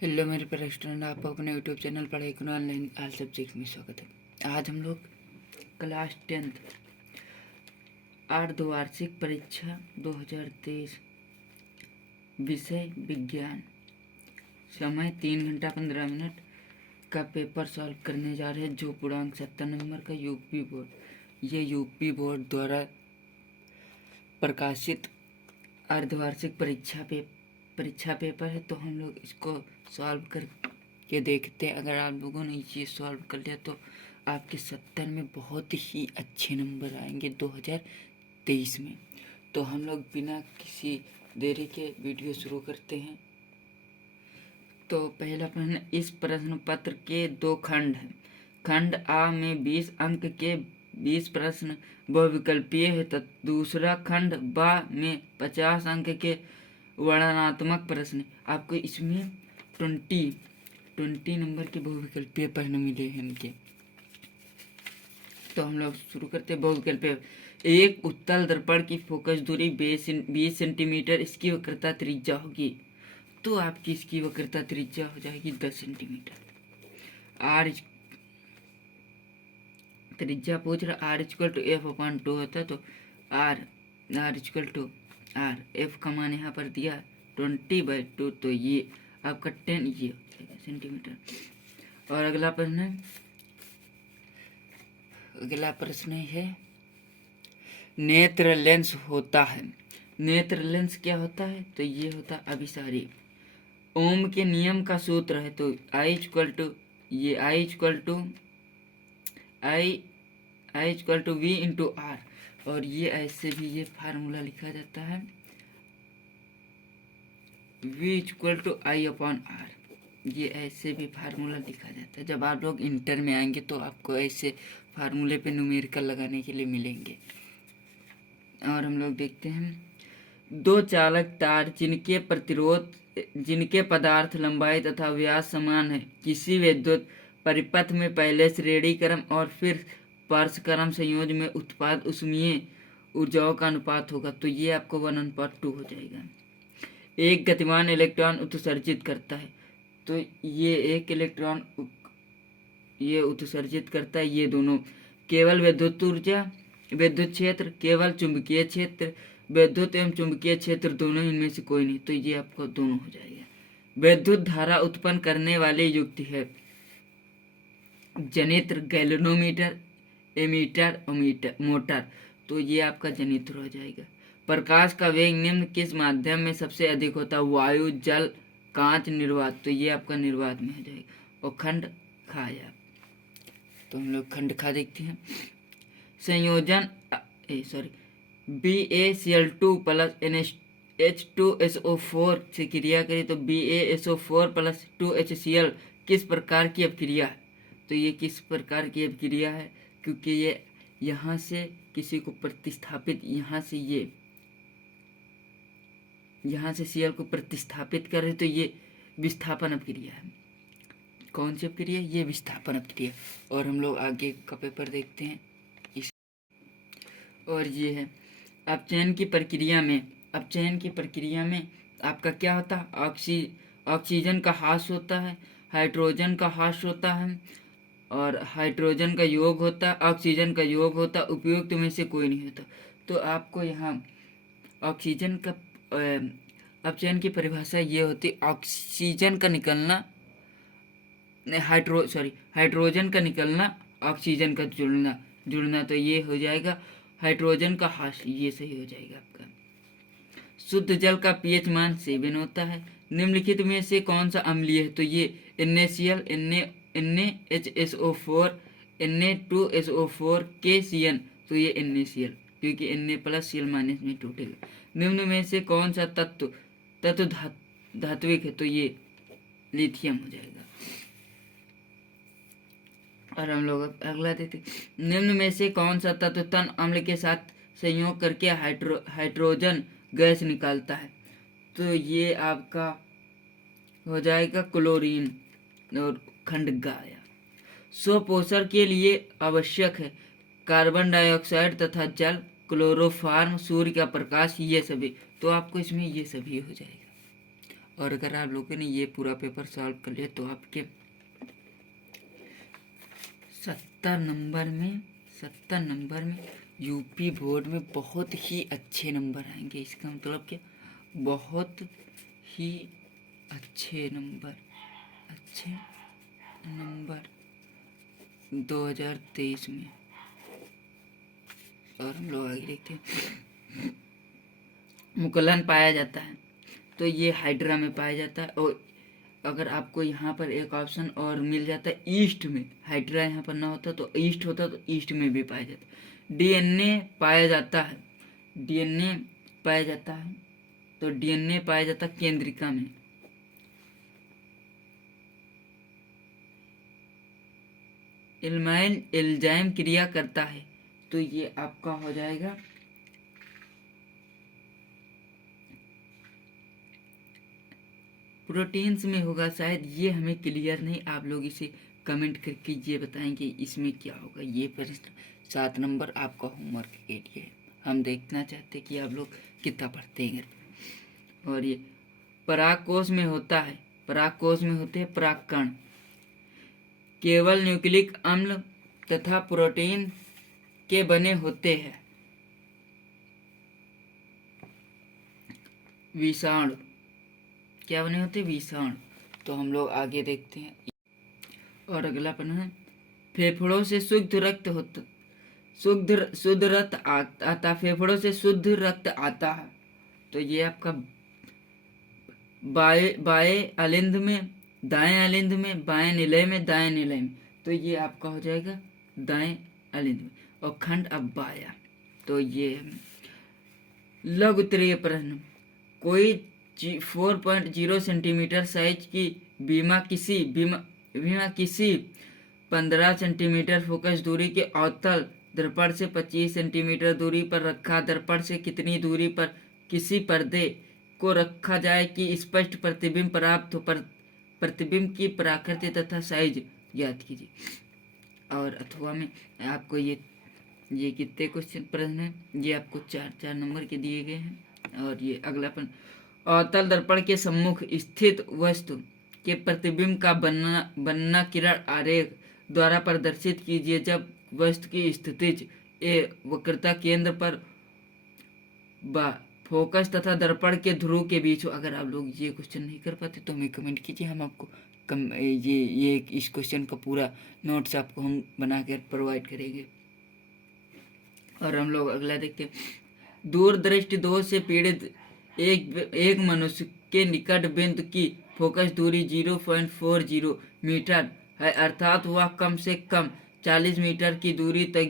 Hello मेरे प्यारे student, आपको अपने यूट्यूब चैनल पढ़ाई को ऑनलाइन ऑल सब्जेक्ट में स्वागत है। आज हम लोग क्लास 10th अर्धवार्षिक परीक्षा 2023 विषय विज्ञान, समय 3 घंटा 15 मिनट का पेपर सॉल्व करने जा रहे हैं, जो पूर्णांक 70 नंबर का यूपी बोर्ड, ये यूपी बोर्ड द्वारा प्रकाशित अर्धवार्षिक परीक्षा पेपर है। तो हम लोग इसको सॉल्व करके देखते हैं। अगर आप लोगों ने ये सॉल्व कर लिया तो आपके 70 में बहुत ही अच्छे नंबर आएंगे 2023 में। तो हम लोग बिना किसी देरी के वीडियो शुरू करते हैं। तो पहला प्रश्न, इस प्रश्न पत्र के 2 खंड हैं। खंड आ में 20 अंक के 20 प्रश्न बहुविकल्पीय है, तो दूसरा खंड बा में 50 अंक के वर्णनात्मक प्रश्न। आपको इसमें 20 नंबर के बहुविकल्पीय प्रश्न मिले हैं इनके। तो हम लोग शुरू करते हैं। बहुविकल्पीय, एक उत्तल दर्पण की फोकस दूरी 20 सेंटीमीटर, इसकी वक्रता त्रिज्या होगी। तो आपकी इसकी वक्रता त्रिज्या हो जाएगी 10 सेंटीमीटर। आर त्रिज्या पूछ रहा, R equal to F upon 2 होता है, तो R equal to R, F का मान यहाँ पर दिया 20/2, तो ये आपका 10 ये हो जाएगा सेंटीमीटर। और अगला प्रश्न है नेत्र लेंस होता है। नेत्र लेंस क्या होता है? तो ये होता है अभिसारी। ओम के नियम का सूत्र है, तो I equal to V into R, और ये ऐसे भी ये फार्मूला लिखा जाता है v equal to I upon R. ये ऐसे भी फार्मूला लिखा जाता है। जब आप लोग इंटर में आएंगे तो आपको ऐसे फार्मूले पे न्यूमेरिकल लगाने के लिए मिलेंगे। और हम लोग देखते हैं, 2 चालक तार जिनके पदार्थ लंबाई तथा व्यास समान है, किसी विद्युत परिपथ में पहले श्रेणी क्रम और फिर पार्श्वक्रम संयोजन में उत्पाद ऊष्मीय ऊर्जाओं का अनुपात होगा। तो ये आपको 1/2 हो जाएगा। एक गतिमान इलेक्ट्रॉन उत्सर्जित करता है, तो ये एक इलेक्ट्रॉन ये उत्सर्जित करता है। ये दोनों केवल विद्युत ऊर्जा, विद्युत क्षेत्र, केवल चुंबकीय क्षेत्र, विद्युत एवं चुंबकीय क्षेत्र दोनों, इनमें से कोई नहीं। तो ये आपको दोनों हो जाएगा। विद्युत धारा उत्पन्न करने वाली युक्ति है जनित्र, गैल्वेनोमीटर, एमीटर, मोटर। तो ये आपका जनित्र हो जाएगा। प्रकाश का वेग निम्न किस माध्यम में सबसे अधिक होता है? वायु, जल, कांच, निर्वात। तो ये आपका निर्वात में हो जाएगा। और खंड खा है। तो हम लोग खंड खा देखते हैं। संयोजन BaCl2 प्लस H2SO4 से क्रिया करें तो BaSO4 प्लस 2HCl किस प्रकार की अपक्रिया है? तो ये किस प्रकार की अपक्रिया है? क्योंकि ये यहाँ से किसी को प्रतिस्थापित, यहाँ से Cl को प्रतिस्थापित कर रहे, तो ये विस्थापन अपक्रिया है। कौन सी अपक्रिया? ये विस्थापन अपक्रिया। और हम लोग आगे का पेपर देखते हैं। और ये है अपचयन की प्रक्रिया में आपका क्या होता है? ऑक्सीजन का ह्रास होता है, हाइड्रोजन का ह्रास होता है, और हाइड्रोजन का योग होता है, ऑक्सीजन का योग होता है। उपयुक्त में से कोई नहीं होता। तो आपको यहाँ ऑक्सीजन का अपचयन की परिभाषा ये होती, ऑक्सीजन का निकलना, हाइड्रोजन का निकलना, ऑक्सीजन का जुड़ना। तो ये हो जाएगा हाइड्रोजन का ह्रास, ये सही हो जाएगा आपका। शुद्ध जल का पीएच मान 7 होता है। निम्नलिखित में से कौन सा अम्लीय है? तो ये NaCl, NaHSO4, Na2SO4, KCN। तो ये NaCl, क्योंकि Na प्लस Cl माइनस में टूटेगा। निम्न में से कौन सा तत्व धात्विक है? तो ये लिथियम हो जाएगा। और हम लोग अगला देखते, निम्न में से कौन सा तत्व तन अम्ल के साथ संयोग करके हाइड्रोजन गैस निकालता है? तो ये आपका हो जाएगा क्लोरीन। और खंड गाया, स्वपोषण के लिए आवश्यक है कार्बन डाइऑक्साइड तथा जल, क्लोरोफार्म, सूर्य का प्रकाश, ये सभी। तो आपको इसमें ये सभी हो जाएगा। और अगर आप लोगों ने ये पूरा पेपर सॉल्व कर लिया तो आपके 70 नंबर में यूपी बोर्ड में बहुत ही अच्छे नंबर आएंगे। इसका मतलब क्या, बहुत ही अच्छे नंबर 2023 में। और हम लोग आगे देखते हैं, मुकलन पाया जाता है तो ये हाइड्रा में पाया जाता है। और अगर आपको यहाँ पर एक ऑप्शन और मिल जाता है ईस्ट में, हाइड्रा यहाँ पर ना होता तो ईस्ट होता तो ईस्ट में भी पाया जाता है। डीएनए पाया जाता है, तो डीएनए पाया जाता है केंद्रिका में। इल्माइन एल्जाइम क्रिया करता है तो ये आपका हो जाएगा प्रोटीन्स में होगा शायद, ये हमें क्लियर नहीं। आप लोग इसे कमेंट करके ये बताएंगे इसमें क्या होगा। ये प्रश्न 7 नंबर आपका होमवर्क के लिए है। हम देखना चाहते हैं कि आप लोग कितना पढ़ते हैं। और ये परागकोश में होता है, परागकोश में होते हैं परागकण। केवल न्यूक्लिक अम्ल तथा प्रोटीन के बने होते हैं। विषाणु क्या बने होते हैं, विषाणु। तो हम लोग आगे देखते हैं। और अगला पन्ना है, फेफड़ों से शुद्ध रक्त होता, शुद्ध रक्त आता, फेफड़ों से शुद्ध रक्त आता है तो ये आपका बाएं अलिंद में, दाएं अलिंद में, बाएं निलय में, दाएं निलय में, तो ये आपका हो जाएगा दाएं अलिंद में। और खंड अब बाया, तो ये लघु उत्तरीय प्रश्न, कोई 4.0 सेंटीमीटर साइज की बीमा किसी 15 सेंटीमीटर फोकस दूरी के अवतल दर्पण से 25 सेंटीमीटर दूरी पर रखा। दर्पण से कितनी दूरी पर किसी पर्दे को रखा जाए कि स्पष्ट प्रतिबिंब प्राप्त हो। प्रतिबिंब की प्रकृति तथा साइज ज्ञात कीजिए। और अथवा में आपको ये कितने क्वेश्चन प्रश्न है, ये आपको 4 नंबर के दिए गए हैं। और ये अगला प्रश्न, अवतल दर्पण के सम्मुख स्थित वस्तु के प्रतिबिंब का बनना किरण आरेख द्वारा प्रदर्शित कीजिए जब वस्तु की स्थितिज वक्रता केंद्र पर फोकस तथा दर्पण के ध्रुव के बीच हो। अगर आप लोग ये क्वेश्चन नहीं कर पाते तो हमें कमेंट कीजिए, हम आपको ये इस क्वेश्चन का पूरा नोट्स आपको हम बना कर प्रोवाइड करेंगे। और हम लोग अगला देखते हैं, दूरदृष्टि दोष से पीड़ित एक मनुष्य के निकट बिंदु की फोकस दूरी 0.40 मीटर है, अर्थात वह कम से कम 40 मीटर की दूरी तक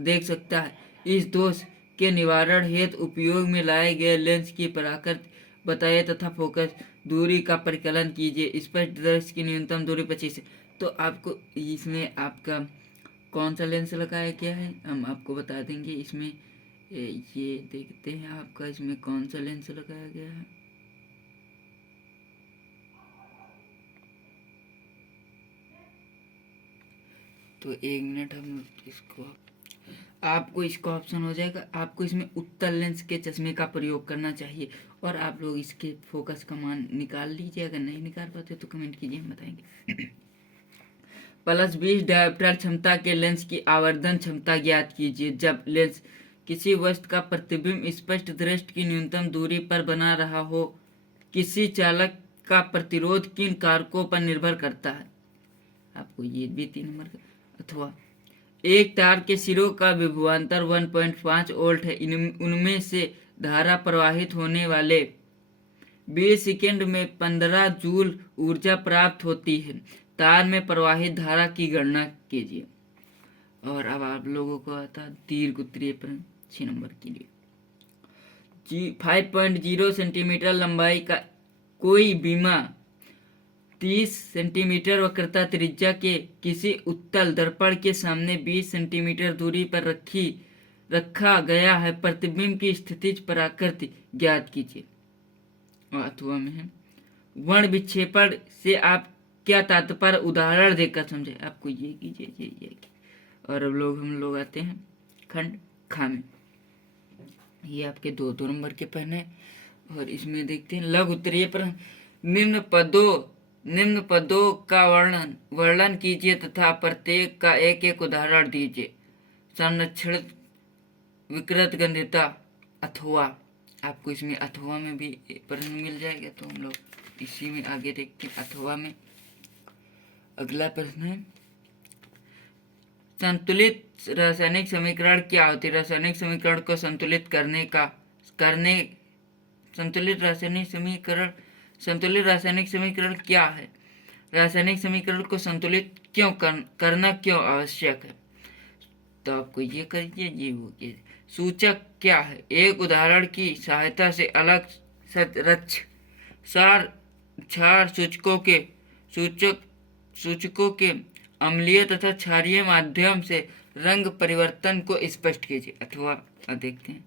देख सकता है। इस दोष के निवारण हेतु उपयोग में लाए गए लेंस की प्रकृति बताइए तथा फोकस दूरी का परिकलन कीजिए। स्पष्ट दृष्टि की न्यूनतम दूरी 25 है। तो आपको इसमें आपका कौन सा लेंस लगाया गया है हम आपको बता देंगे। इसमें ये देखते हैं आपका इसमें कौन सा लेंस लगाया गया है। तो 1 मिनट, हम इसको आपको इसका ऑप्शन हो जाएगा। आपको इसमें उत्तल लेंस के चश्मे का प्रयोग करना चाहिए और आप लोग इसके फोकस का मान निकाल लीजिए। अगर नहीं निकाल पाते तो कमेंट कीजिए, हम बताएंगे। +20 डायोप्टर क्षमता के लेंस की आवर्धन क्षमता ज्ञात कीजिए जब लेंस किसी वस्तु का प्रतिबिंब स्पष्ट दृष्टि की न्यूनतम दूरी पर बना रहा हो। किसी चालक का प्रतिरोध किन कारकों पर निर्भर करता है, आपको ये भी 3 नंबर का। अथवा एक तार के सिरों का विभवांतर 1.5 वोल्ट है, उनमें से धारा प्रवाहित होने वाले 20 सेकेंड में 15 जूल ऊर्जा प्राप्त होती है। तार में प्रवाहित धारा की गणना कीजिए। और अब आप लोगों को आता दीर्घ उत्तरीय प्रश्न 6 नंबर के लिए। 5.0 सेंटीमीटर लंबाई का कोई बीमा 30 सेंटीमीटर वक्रता त्रिज्या के किसी उत्तल दर्पण के सामने 20 सेंटीमीटर दूरी पर रखा गया है। प्रतिबिंब की स्थितिज प्रकृति ज्ञात कीजिए। अथवा में है, वर्ण विक्षेपण से आप क्या तात्पर्य उदाहरण देकर समझे, आपको ये कीजिए ये। और अब हम लोग आते हैं खंड खा में। ये आपके 2 नंबर के पहने। और इसमें देखते हैं लघु उत्तरीय प्रश्न, निम्न पदों का वर्णन कीजिए तथा प्रत्येक का एक एक उदाहरण दीजिए। संरक्षण, विकृत गंधिता, अथवा। आपको इसमें अथवा में भी प्रश्न मिल जाएगा, तो हम लोग इसी में आगे देखते हैं। अथवा में अगला प्रश्न है, संतुलित रासायनिक समीकरण क्या होती है? रासायनिक समीकरण को संतुलित संतुलित रासायनिक समीकरण क्या है? रासायनिक समीकरण को संतुलित करना क्यों आवश्यक है? तो आपको ये करिए, ये वो कीजिए। सूचक क्या है? एक उदाहरण की सहायता से अलग क्षार सूचकों के अम्लीय तथा क्षारीय माध्यम से रंग परिवर्तन को स्पष्ट कीजिए। अथवा देखते हैं,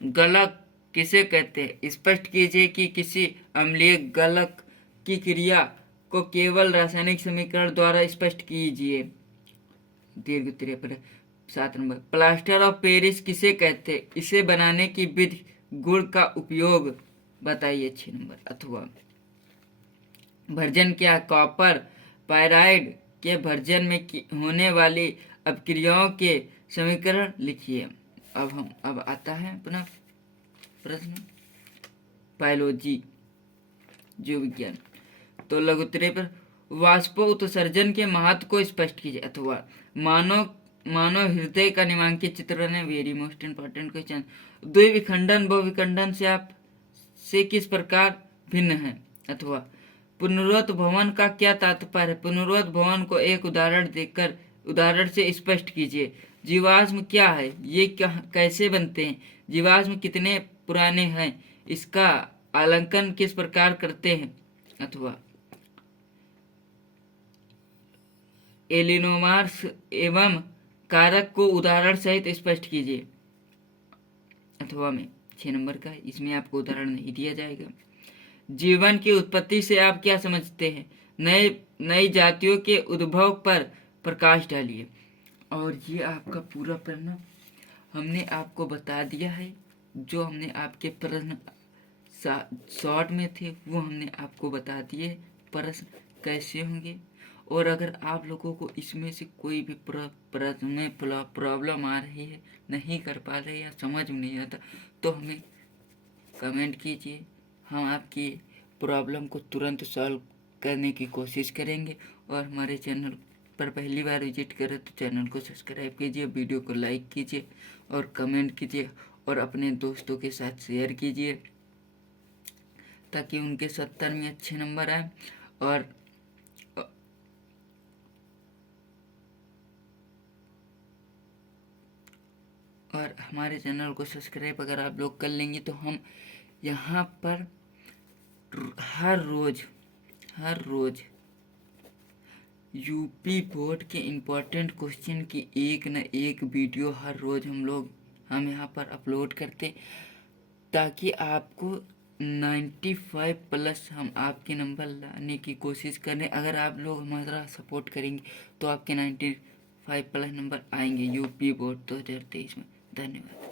गलक किसे कहते हैं? स्पष्ट कीजिए कि किसी अम्लीय गलक की क्रिया को केवल रासायनिक समीकरण द्वारा स्पष्ट कीजिए। दीर्घ उत्तरीय पर 7 नंबर, प्लास्टर ऑफ पेरिस किसे कहते हैं? इसे बनाने की विधि, गुण का उपयोग बताइए। 6 नंबर, अथवा भर्जन क्या? कॉपर पायराइड के भर्जन में होने वाली अपक्रियाओं के समीकरण लिखिए। अब आता है अपना प्रश्न, बायोलॉजी, जीव विज्ञान। तो लघु उत्तरीय पर वाष्पोत्सर्जन के महत्व को स्पष्ट कीजिए। अथवा मानव हृदय का निम्नांकित चित्रण है। Very most important question. द्विविखंडन बहुविखंडन से किस प्रकार भिन्न है? अथवा पुनरुत्पाद भवन का क्या तात्पर्य है? पुनरुत्पाद भवन को एक उदाहरण से स्पष्ट कीजिए। जीवाश्म क्या है? ये कैसे बनते हैं? जीवाश्म कितने पुराने हैं? इसका आकलन किस प्रकार करते हैं? अथवा एलिनोमार्स एवं कारक को उदाहरण सहित स्पष्ट कीजिए। अथवा में 6 नंबर का, इसमें आपको उदाहरण नहीं दिया जाएगा। जीवन की उत्पत्ति से आप क्या समझते हैं? नई जातियों के उद्भव पर प्रकाश डालिए। और ये आपका पूरा प्रश्न हमने आपको बता दिया है। जो हमने आपके प्रश्न शॉर्ट में थे वो हमने आपको बता दिए प्रश्न कैसे होंगे। और अगर आप लोगों को इसमें से कोई भी प्रश्न में प्रॉब्लम आ रही है, नहीं कर पा रहे या समझ में नहीं आता, तो हमें कमेंट कीजिए। हम आपकी प्रॉब्लम को तुरंत सॉल्व करने की कोशिश करेंगे। और हमारे चैनल पर पहली बार विजिट करें तो चैनल को सब्सक्राइब कीजिए, वीडियो को लाइक कीजिए और कमेंट कीजिए और अपने दोस्तों के साथ शेयर कीजिए ताकि उनके 70 में अच्छे नंबर आए। और हमारे चैनल को सब्सक्राइब अगर आप लोग कर लेंगे तो हम यहाँ पर हर रोज यूपी बोर्ड के इम्पोर्टेंट क्वेश्चन की एक न एक वीडियो हर रोज हम यहाँ पर अपलोड करते, ताकि आपको 95 प्लस हम आपके नंबर लाने की कोशिश करें। अगर आप लोग हमारा सपोर्ट करेंगे तो आपके 95 प्लस नंबर आएंगे यूपी बोर्ड 2023 में। धन्यवाद।